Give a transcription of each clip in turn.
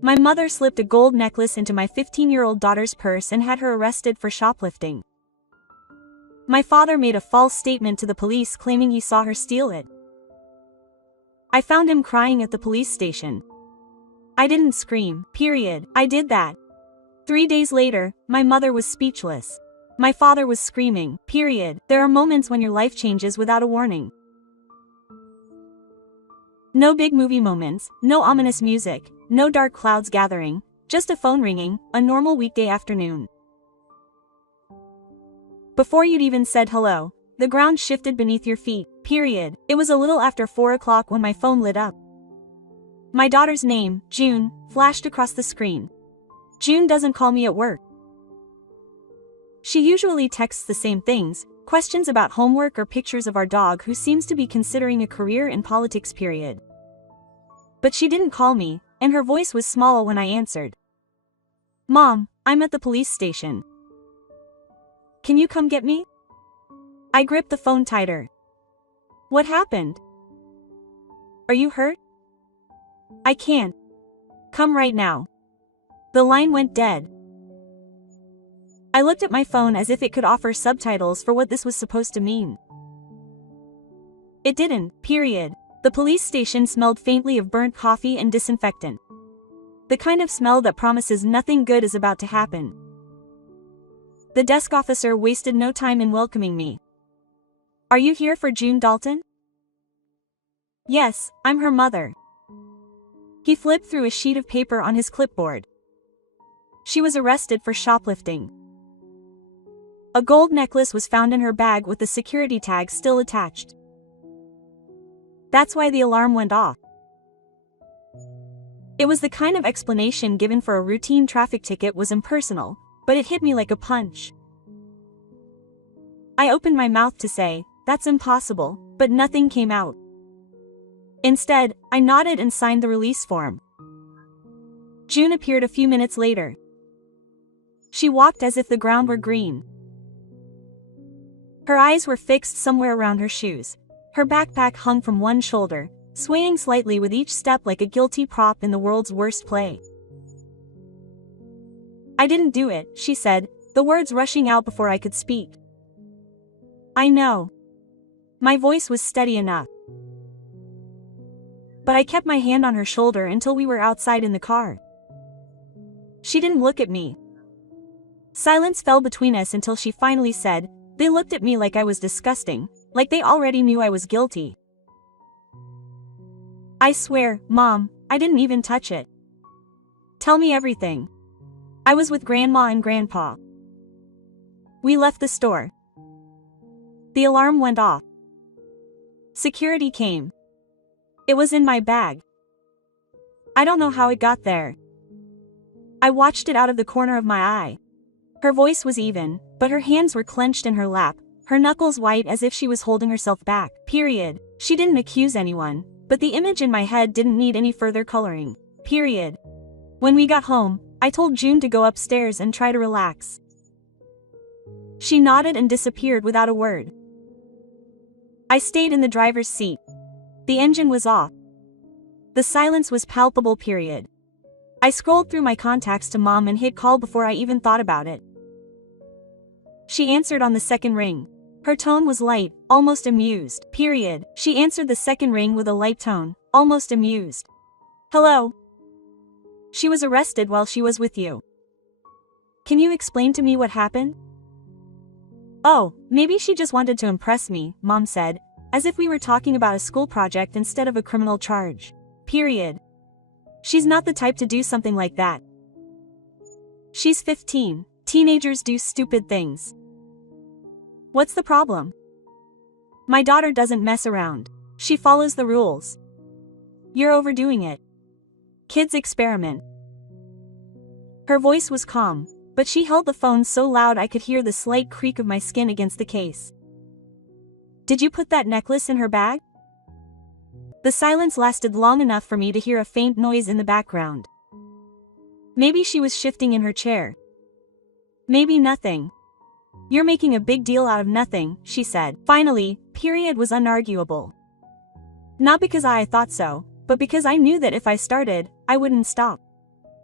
My mother slipped a gold necklace into my 15-year-old daughter's purse and had her arrested for shoplifting. My father made a false statement to the police claiming he saw her steal it. I found him crying at the police station. I didn't scream, period. I did that. 3 days later, my mother was speechless. My father was screaming, period. There are moments when your life changes without a warning. No big movie moments, no ominous music, no dark clouds gathering, just a phone ringing, a normal weekday afternoon. Before you'd even said hello, the ground shifted beneath your feet, period. It was a little after 4 o'clock when my phone lit up. My daughter's name, June, flashed across the screen. June doesn't call me at work. She usually texts the same things, questions about homework or pictures of our dog who seems to be considering a career in politics, period. But she didn't call me, and her voice was small when I answered. Mom, I'm at the police station. Can you come get me? I gripped the phone tighter. What happened? Are you hurt? I can't. Come right now. The line went dead. I looked at my phone as if it could offer subtitles for what this was supposed to mean. It didn't, period. The police station smelled faintly of burnt coffee and disinfectant. The kind of smell that promises nothing good is about to happen. The desk officer wasted no time in welcoming me. Are you here for June Dalton? Yes, I'm her mother. He flipped through a sheet of paper on his clipboard. She was arrested for shoplifting. A gold necklace was found in her bag with the security tag still attached. That's why the alarm went off. It was the kind of explanation given for a routine traffic ticket was impersonal, but it hit me like a punch. I opened my mouth to say, that's impossible, but nothing came out. Instead, I nodded and signed the release form. June appeared a few minutes later. She walked as if the ground were green. Her eyes were fixed somewhere around her shoes. Her backpack hung from one shoulder, swaying slightly with each step like a guilty prop in the world's worst play. I didn't do it, she said, the words rushing out before I could speak. I know. My voice was steady enough. But I kept my hand on her shoulder until we were outside in the car. She didn't look at me. Silence fell between us until she finally said, they looked at me like I was disgusting, like they already knew I was guilty. I swear, Mom, I didn't even touch it. Tell me everything. I was with Grandma and Grandpa. We left the store. The alarm went off. Security came. It was in my bag. I don't know how it got there. I watched it out of the corner of my eye. Her voice was even, but her hands were clenched in her lap, her knuckles white as if she was holding herself back, period. She didn't accuse anyone, but the image in my head didn't need any further coloring, period. When we got home, I told June to go upstairs and try to relax. She nodded and disappeared without a word. I stayed in the driver's seat. The engine was off. The silence was palpable, period. I scrolled through my contacts to Mom and hit call before I even thought about it. She answered on the second ring. Her tone was light, almost amused, period. She answered the second ring with a light tone, almost amused. Hello. She was arrested while she was with you. Can you explain to me what happened? Oh, maybe she just wanted to impress me, Mom said, as if we were talking about a school project instead of a criminal charge. Period. She's not the type to do something like that. She's 15. Teenagers do stupid things. What's the problem? My daughter doesn't mess around. She follows the rules. You're overdoing it. Kids experiment. Her voice was calm, but she held the phone so loud I could hear the slight creak of my skin against the case. Did you put that necklace in her bag? The silence lasted long enough for me to hear a faint noise in the background. Maybe she was shifting in her chair. Maybe nothing. You're making a big deal out of nothing, she said. Finally, period was unarguable. Not because I thought so, but because I knew that if I started, I wouldn't stop.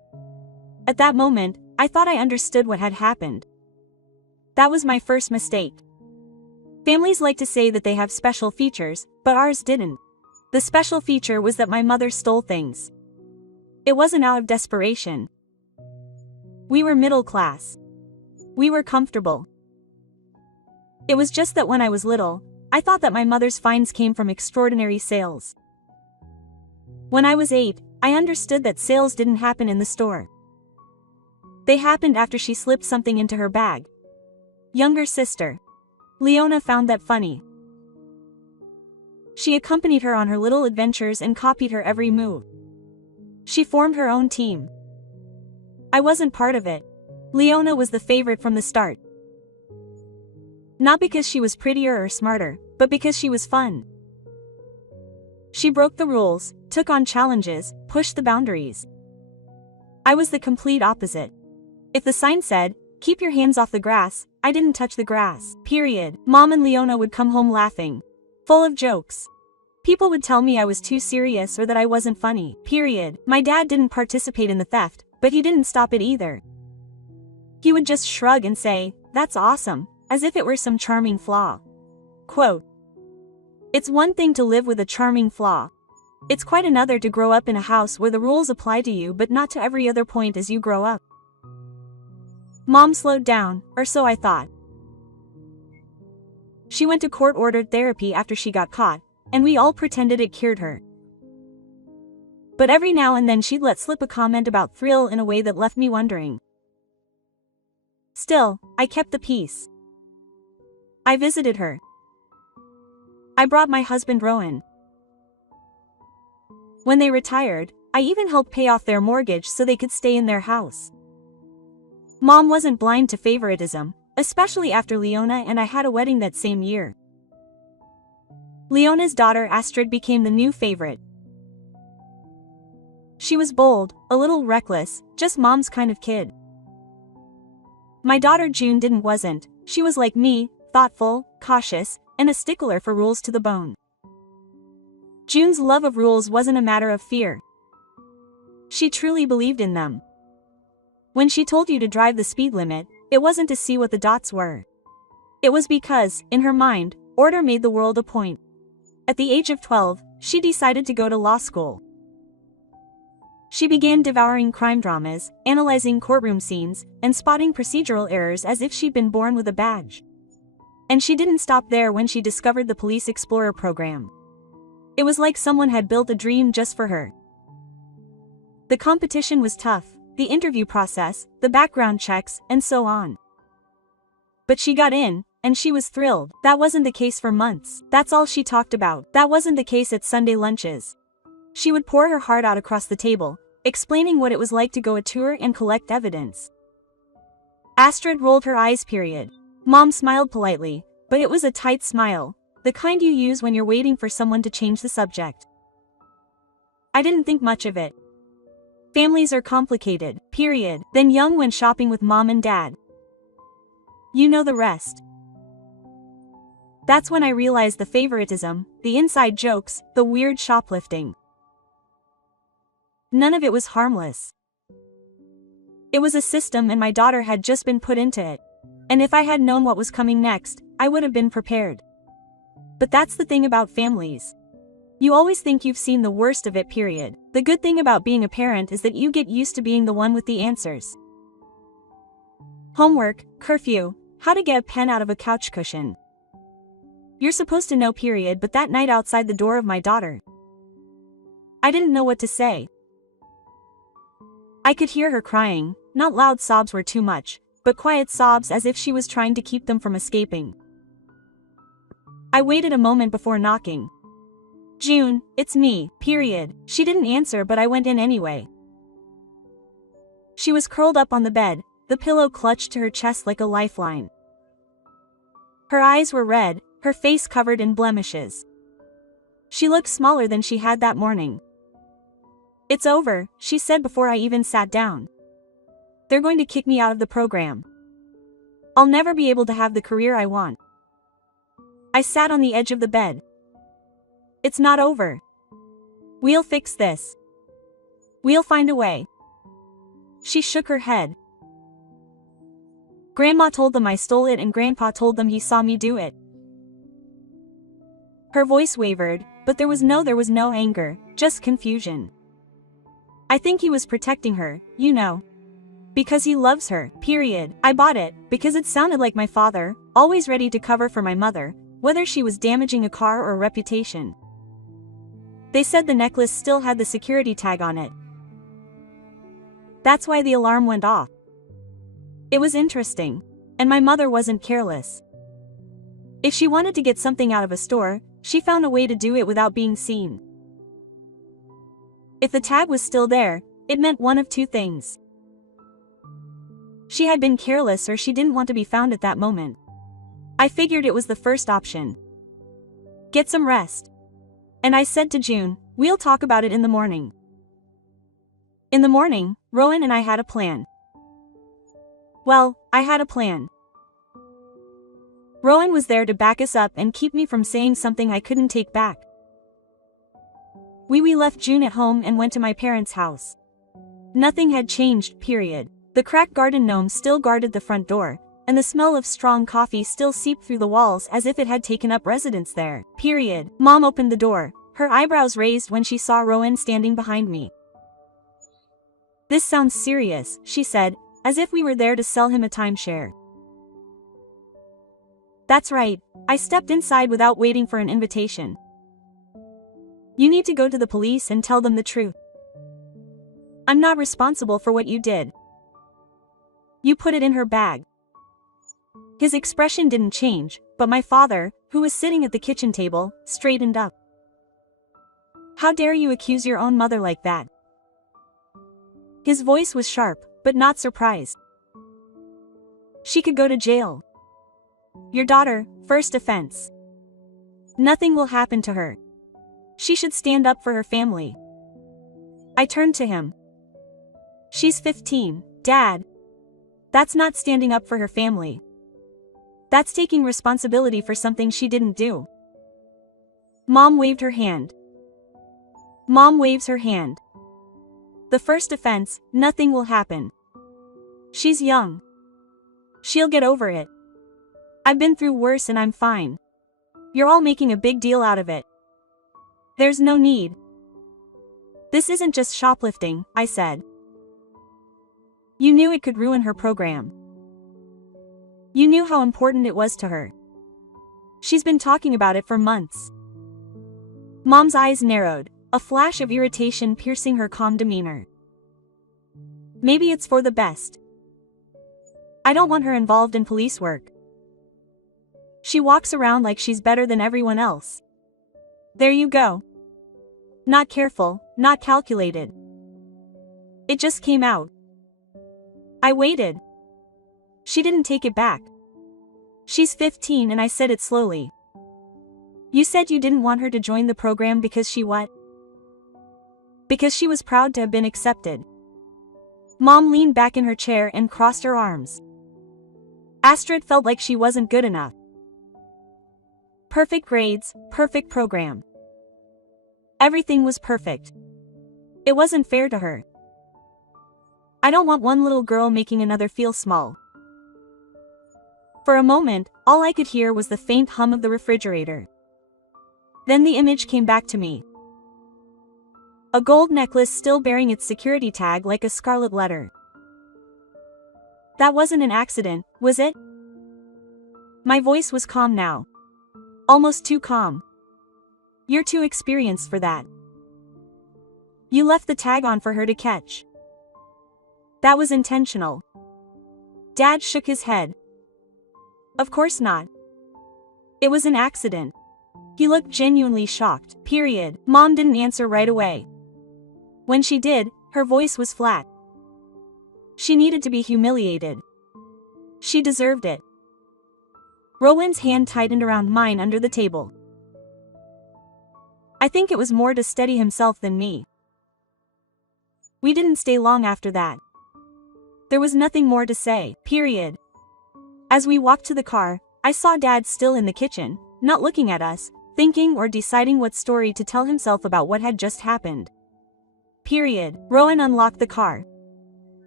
At that moment, I thought I understood what had happened. That was my first mistake. Families like to say that they have special features, but ours didn't. The special feature was that my mother stole things. It wasn't out of desperation. We were middle class. We were comfortable. It was just that when I was little, I thought that my mother's finds came from extraordinary sales. When I was 8, I understood that sales didn't happen in the store. They happened after she slipped something into her bag. Younger sister Leona found that funny. She accompanied her on her little adventures and copied her every move. She formed her own team. I wasn't part of it. Leona was the favorite from the start. Not because she was prettier or smarter, but because she was fun. She broke the rules, took on challenges, pushed the boundaries. I was the complete opposite. If the sign said, "Keep your hands off the grass," I didn't touch the grass, period. Mom and Leona would come home laughing, full of jokes. People would tell me I was too serious or that I wasn't funny, period. My dad didn't participate in the theft, but he didn't stop it either. He would just shrug and say, "That's awesome," as if it were some charming flaw. Quote, "It's one thing to live with a charming flaw. It's quite another to grow up in a house where the rules apply to you but not to every other point as you grow up." Mom slowed down, or so I thought. She went to court-ordered therapy after she got caught, and we all pretended it cured her. But every now and then she'd let slip a comment about thrill in a way that left me wondering. Still, I kept the peace. I visited her. I brought my husband Rowan. When they retired, I even helped pay off their mortgage so they could stay in their house. Mom wasn't blind to favoritism, especially after Leona and I had a wedding that same year. Leona's daughter Astrid became the new favorite. She was bold, a little reckless, just Mom's kind of kid. My daughter June wasn't. She was like me, thoughtful, cautious, and a stickler for rules to the bone. June's love of rules wasn't a matter of fear. She truly believed in them. When she told you to drive the speed limit, it wasn't to see what the dots were. It was because, in her mind, order made the world a point. At the age of 12, she decided to go to law school. She began devouring crime dramas, analyzing courtroom scenes, and spotting procedural errors as if she'd been born with a badge. And she didn't stop there when she discovered the Police Explorer program. It was like someone had built a dream just for her. The competition was tough, the interview process, the background checks, and so on. But she got in, and she was thrilled. That wasn't the case for months. That's all she talked about. That wasn't the case at Sunday lunches. She would pour her heart out across the table, explaining what it was like to go a tour and collect evidence. Astrid rolled her eyes, period. Mom smiled politely, but it was a tight smile, the kind you use when you're waiting for someone to change the subject. I didn't think much of it. Families are complicated, period. Then Young went shopping with Mom and Dad. You know the rest. That's when I realized the favoritism, the inside jokes, the weird shoplifting. None of it was harmless. It was a system and my daughter had just been put into it. And if I had known what was coming next, I would have been prepared. But that's the thing about families. You always think you've seen the worst of it, period. The good thing about being a parent is that you get used to being the one with the answers. Homework, curfew, how to get a pen out of a couch cushion. You're supposed to know, period. But that night outside the door of my daughter, I didn't know what to say. I could hear her crying, not loud sobs were too much, but quiet sobs as if she was trying to keep them from escaping. I waited a moment before knocking. June, it's me, period. She didn't answer but I went in anyway. She was curled up on the bed, the pillow clutched to her chest like a lifeline. Her eyes were red, her face covered in blemishes. She looked smaller than she had that morning. It's over, she said before I even sat down. They're going to kick me out of the program. I'll never be able to have the career I want. I sat on the edge of the bed. It's not over. We'll fix this. We'll find a way. She shook her head. Grandma told them I stole it and Grandpa told them he saw me do it. Her voice wavered, but there was no anger, just confusion. I think he was protecting her, you know. Because he loves her, period. I bought it, because it sounded like my father, always ready to cover for my mother, whether she was damaging a car or a reputation. They said the necklace still had the security tag on it. That's why the alarm went off. It was interesting. And my mother wasn't careless. If she wanted to get something out of a store, she found a way to do it without being seen. If the tag was still there, it meant one of two things. She had been careless or she didn't want to be found at that moment. I figured it was the first option. Get some rest. And I said to June, we'll talk about it in the morning. In the morning, Rowan and I had a plan. Well, I had a plan. Rowan was there to back us up and keep me from saying something I couldn't take back. We left June at home and went to my parents' house. Nothing had changed, period. The cracked garden gnome still guarded the front door, and the smell of strong coffee still seeped through the walls as if it had taken up residence there, period. Mom opened the door, her eyebrows raised when she saw Rowan standing behind me. This sounds serious, she said, as if we were there to sell him a timeshare. That's right, I stepped inside without waiting for an invitation. You need to go to the police and tell them the truth. I'm not responsible for what you did. You put it in her bag. His expression didn't change, but my father, who was sitting at the kitchen table, straightened up. How dare you accuse your own mother like that? His voice was sharp, but not surprised. She could go to jail. Your daughter, first offense. Nothing will happen to her. She should stand up for her family. I turned to him. She's 15, Dad. That's not standing up for her family. That's taking responsibility for something she didn't do. Mom waved her hand. Mom waves her hand. The first offense, nothing will happen. She's young. She'll get over it. I've been through worse and I'm fine. You're all making a big deal out of it. There's no need. This isn't just shoplifting, I said. You knew it could ruin her program. You knew how important it was to her. She's been talking about it for months. Mom's eyes narrowed, a flash of irritation piercing her calm demeanor. Maybe it's for the best. I don't want her involved in police work. She walks around like she's better than everyone else. There you go. Not careful, not calculated. It just came out. I waited. She didn't take it back. She's 15 and I said it slowly. You said you didn't want her to join the program because she what? Because she was proud to have been accepted. Mom leaned back in her chair and crossed her arms. Astrid felt like she wasn't good enough. Perfect grades, perfect program. Everything was perfect. It wasn't fair to her. I don't want one little girl making another feel small. For a moment, all I could hear was the faint hum of the refrigerator. Then the image came back to me. A gold necklace still bearing its security tag like a scarlet letter. That wasn't an accident, was it? My voice was calm now. Almost too calm. You're too experienced for that. You left the tag on for her to catch. That was intentional. Dad shook his head. Of course not. It was an accident. He looked genuinely shocked, period. Mom didn't answer right away. When she did, her voice was flat. She needed to be humiliated. She deserved it. Rowan's hand tightened around mine under the table. I think it was more to steady himself than me. We didn't stay long after that. There was nothing more to say, period. As we walked to the car, I saw Dad still in the kitchen, not looking at us, thinking or deciding what story to tell himself about what had just happened. Period. Rowan unlocked the car.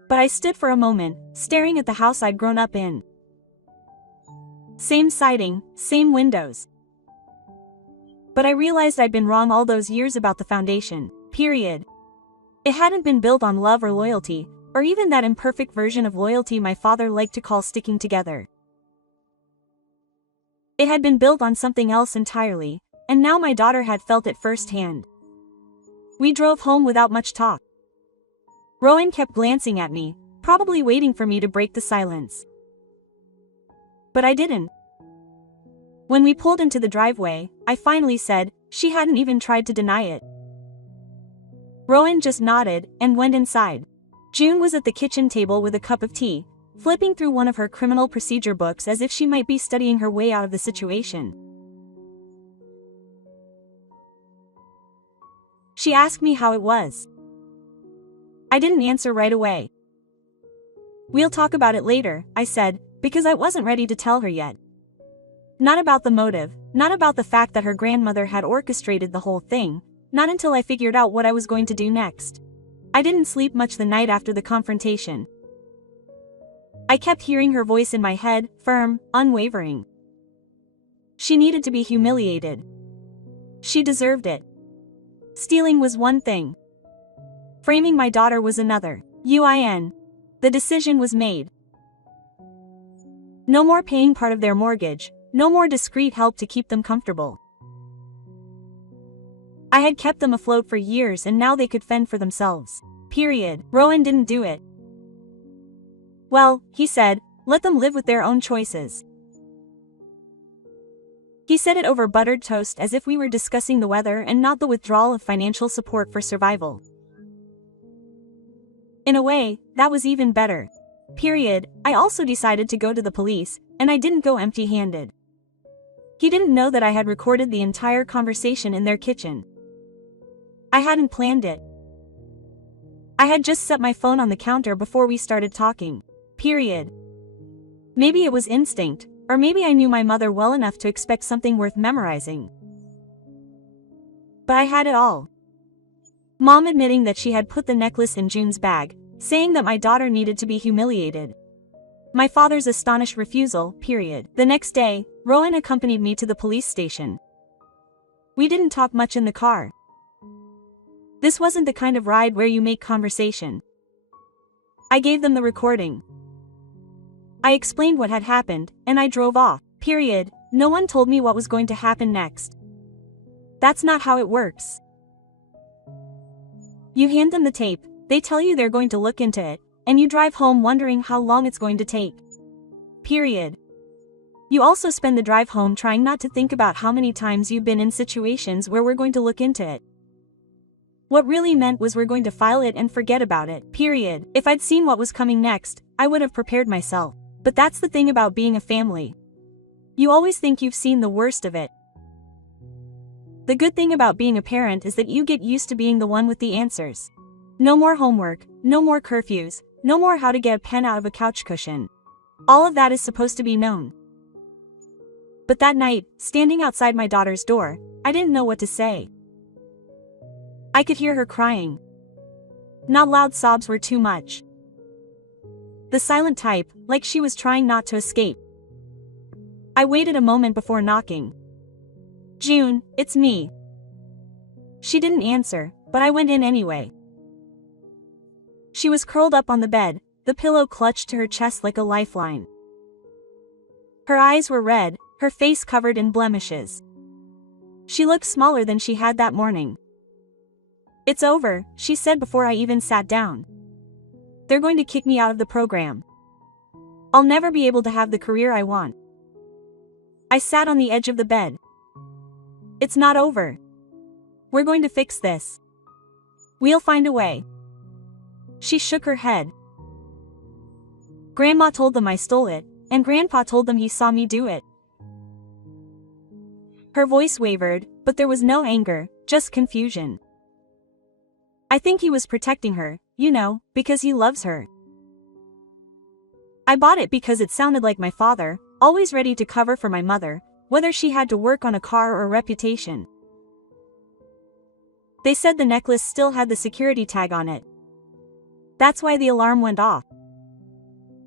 But I stood for a moment, staring at the house I'd grown up in. Same siding, same windows. But I realized I'd been wrong all those years about the foundation, period. It hadn't been built on love or loyalty, or even that imperfect version of loyalty my father liked to call sticking together. It had been built on something else entirely, and now my daughter had felt it firsthand. We drove home without much talk. Rowan kept glancing at me, probably waiting for me to break the silence. But I didn't. When we pulled into the driveway, I finally said, she hadn't even tried to deny it. Rowan just nodded and went inside. June was at the kitchen table with a cup of tea, flipping through one of her criminal procedure books as if she might be studying her way out of the situation. She asked me how it was. I didn't answer right away. We'll talk about it later, I said, because I wasn't ready to tell her yet. Not about the motive, not about the fact that her grandmother had orchestrated the whole thing, not until I figured out what I was going to do next. I didn't sleep much the night after the confrontation. I kept hearing her voice in my head, firm, unwavering. She needed to be humiliated. She deserved it. Stealing was one thing. Framing my daughter was another. The decision was made. No more paying part of their mortgage, no more discreet help to keep them comfortable. I had kept them afloat for years and now they could fend for themselves. Period. Rowan didn't do it. Well, he said, let them live with their own choices. He said it over buttered toast as if we were discussing the weather and not the withdrawal of financial support for survival. In a way, that was even better. Period. I also decided to go to the police, and I didn't go empty-handed. He didn't know that I had recorded the entire conversation in their kitchen. I hadn't planned it. I had just set my phone on the counter before we started talking. Period. Maybe it was instinct, or maybe I knew my mother well enough to expect something worth memorizing. But I had it all. Mom admitting that she had put the necklace in June's bag, saying that my daughter needed to be humiliated. My father's astonished refusal, period. The next day, Rowan accompanied me to the police station. We didn't talk much in the car. This wasn't the kind of ride where you make conversation. I gave them the recording. I explained what had happened, and I drove off, period. No one told me what was going to happen next. That's not how it works. You hand them the tape, they tell you they're going to look into it, and you drive home wondering how long it's going to take. Period. You also spend the drive home trying not to think about how many times you've been in situations where we're going to look into it. What really meant was we're going to file it and forget about it, period. If I'd seen what was coming next, I would have prepared myself. But that's the thing about being a family. You always think you've seen the worst of it. The good thing about being a parent is that you get used to being the one with the answers. No more homework, no more curfews, no more how to get a pen out of a couch cushion. All of that is supposed to be known. But that night, standing outside my daughter's door, I didn't know what to say. I could hear her crying. Not loud sobs were too much. The silent type, like she was trying not to escape. I waited a moment before knocking. June, it's me. She didn't answer, but I went in anyway. She was curled up on the bed, the pillow clutched to her chest like a lifeline. Her eyes were red, her face covered in blemishes. She looked smaller than she had that morning. It's over, she said before I even sat down. They're going to kick me out of the program. I'll never be able to have the career I want. I sat on the edge of the bed. It's not over. We're going to fix this. We'll find a way. She shook her head. Grandma told them I stole it, and Grandpa told them he saw me do it. Her voice wavered, but there was no anger, just confusion. I think he was protecting her, you know, because he loves her. I bought it because it sounded like my father, always ready to cover for my mother, whether she had to work on a car or a reputation. They said the necklace still had the security tag on it. That's why the alarm went off.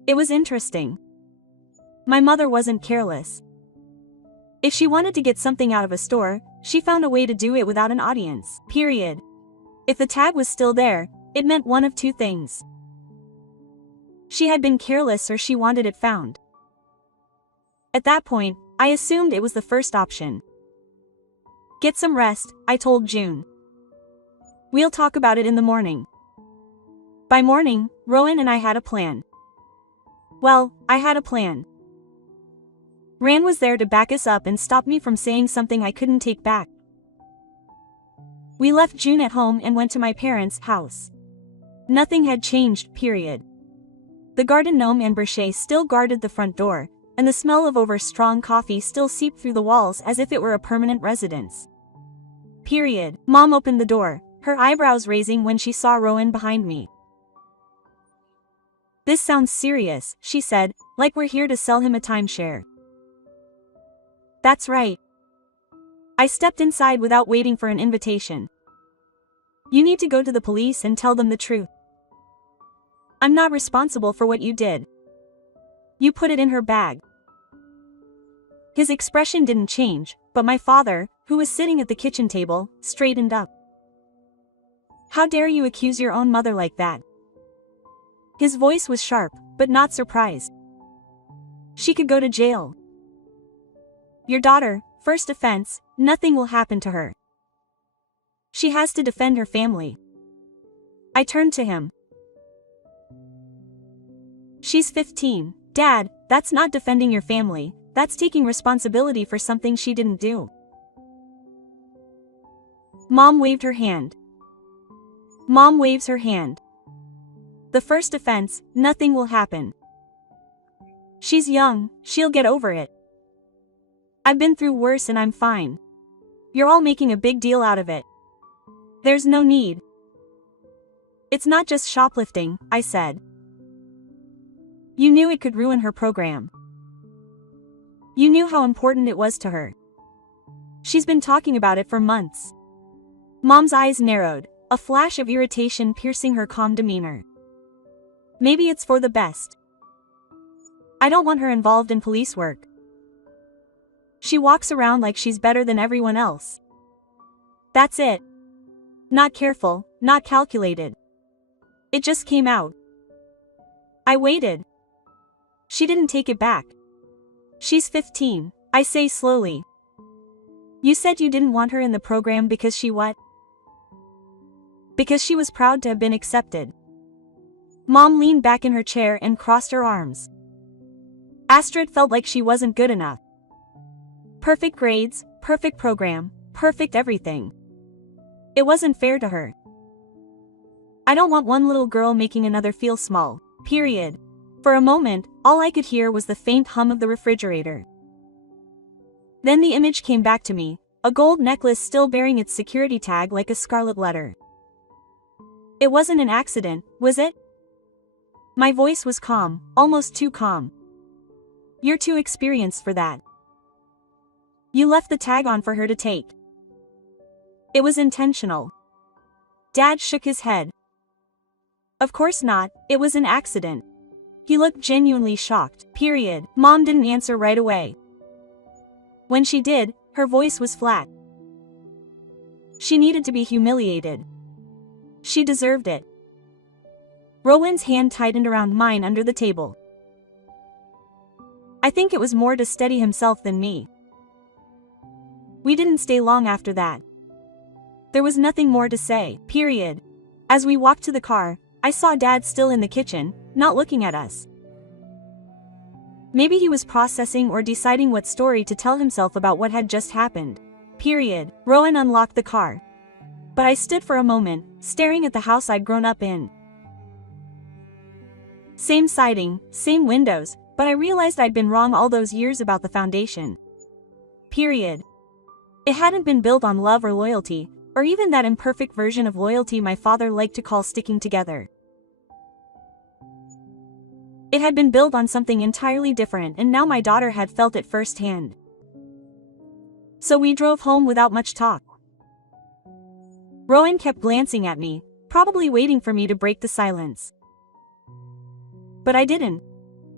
It was interesting. My mother wasn't careless. If she wanted to get something out of a store, she found a way to do it without an audience, period. If the tag was still there, it meant one of two things. She had been careless or she wanted it found. At that point, I assumed it was the first option. Get some rest, I told June. We'll talk about it in the morning. By morning, Rowan and I had a plan. Well, I had a plan. Ran was there to back us up and stop me from saying something I couldn't take back. We left June at home and went to my parents' house. Nothing had changed, period. The garden gnome and Berchet still guarded the front door, and the smell of over-strong coffee still seeped through the walls as if it were a permanent residence. Period. Mom opened the door, her eyebrows raising when she saw Rowan behind me. This sounds serious, she said, like we're here to sell him a timeshare. That's right. I stepped inside without waiting for an invitation. You need to go to the police and tell them the truth. I'm not responsible for what you did. You put it in her bag. His expression didn't change, but my father, who was sitting at the kitchen table, straightened up. How dare you accuse your own mother like that? His voice was sharp, but not surprised. She could go to jail. Your daughter, first offense, nothing will happen to her. She has to defend her family. I turned to him. She's 15, Dad, that's not defending your family, that's taking responsibility for something she didn't do. Mom waved her hand. Mom waves her hand. The first offense, nothing will happen. She's young, she'll get over it. I've been through worse and I'm fine. You're all making a big deal out of it. There's no need. It's not just shoplifting, I said. You knew it could ruin her program. You knew how important it was to her. She's been talking about it for months. Mom's eyes narrowed, a flash of irritation piercing her calm demeanor. Maybe it's for the best. I don't want her involved in police work. She walks around like she's better than everyone else. That's it. Not careful, not calculated. It just came out. I waited. She didn't take it back. She's 15, I say slowly. You said you didn't want her in the program because she what? Because she was proud to have been accepted. Mom leaned back in her chair and crossed her arms. Astrid felt like she wasn't good enough. Perfect grades, perfect program, perfect everything. It wasn't fair to her. I don't want one little girl making another feel small, period. For a moment, all I could hear was the faint hum of the refrigerator. Then the image came back to me, a gold necklace still bearing its security tag like a scarlet letter. It wasn't an accident, was it? My voice was calm, almost too calm. You're too experienced for that. You left the tag on for her to take. It was intentional. Dad shook his head. Of course not, it was an accident. He looked genuinely shocked, period. Mom didn't answer right away. When she did, her voice was flat. She needed to be humiliated. She deserved it. Rowan's hand tightened around mine under the table. I think it was more to steady himself than me. We didn't stay long after that. There was nothing more to say, period. As we walked to the car, I saw Dad still in the kitchen, not looking at us. Maybe he was processing or deciding what story to tell himself about what had just happened. Period. Rowan unlocked the car. But I stood for a moment, staring at the house I'd grown up in. Same siding, same windows, but I realized I'd been wrong all those years about the foundation. Period. It hadn't been built on love or loyalty, or even that imperfect version of loyalty my father liked to call sticking together. It had been built on something entirely different, and now my daughter had felt it firsthand. So we drove home without much talk. Rowan kept glancing at me, probably waiting for me to break the silence. But I didn't.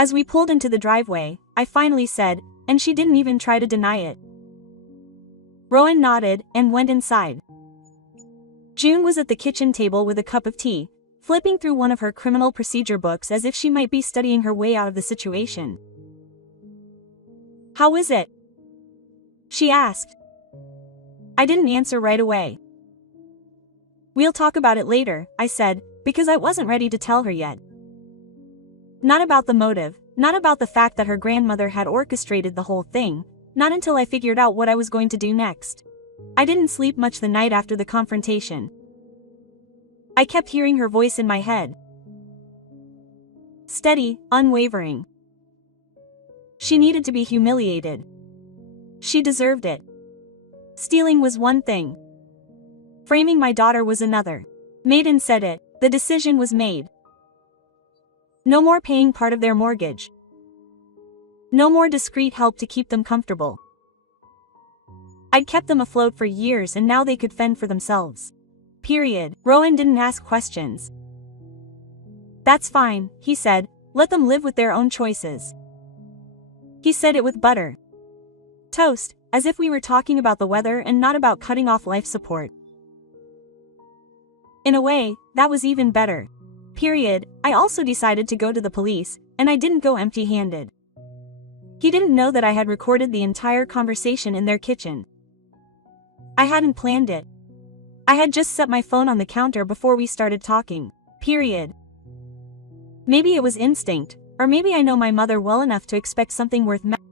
As we pulled into the driveway, I finally said, and she didn't even try to deny it. Rowan nodded and went inside. June was at the kitchen table with a cup of tea, flipping through one of her criminal procedure books as if she might be studying her way out of the situation. "How is it?" she asked. I didn't answer right away. "We'll talk about it later," I said, because I wasn't ready to tell her yet. Not about the motive, not about the fact that her grandmother had orchestrated the whole thing, not until I figured out what I was going to do next. I didn't sleep much the night after the confrontation. I kept hearing her voice in my head. Steady, unwavering. She needed to be humiliated. She deserved it. Stealing was one thing. Framing my daughter was another. Maiden said it, the decision was made. No more paying part of their mortgage. No more discreet help to keep them comfortable. I'd kept them afloat for years and now they could fend for themselves. Period. Rowan didn't ask questions. "That's fine," he said, "let them live with their own choices." He said it with butter. Toast, as if we were talking about the weather and not about cutting off life support. In a way, that was even better. Period. I also decided to go to the police, and I didn't go empty-handed. He didn't know that I had recorded the entire conversation in their kitchen. I hadn't planned it. I had just set my phone on the counter before we started talking. Period. Maybe it was instinct, or maybe I know my mother well enough to expect something worth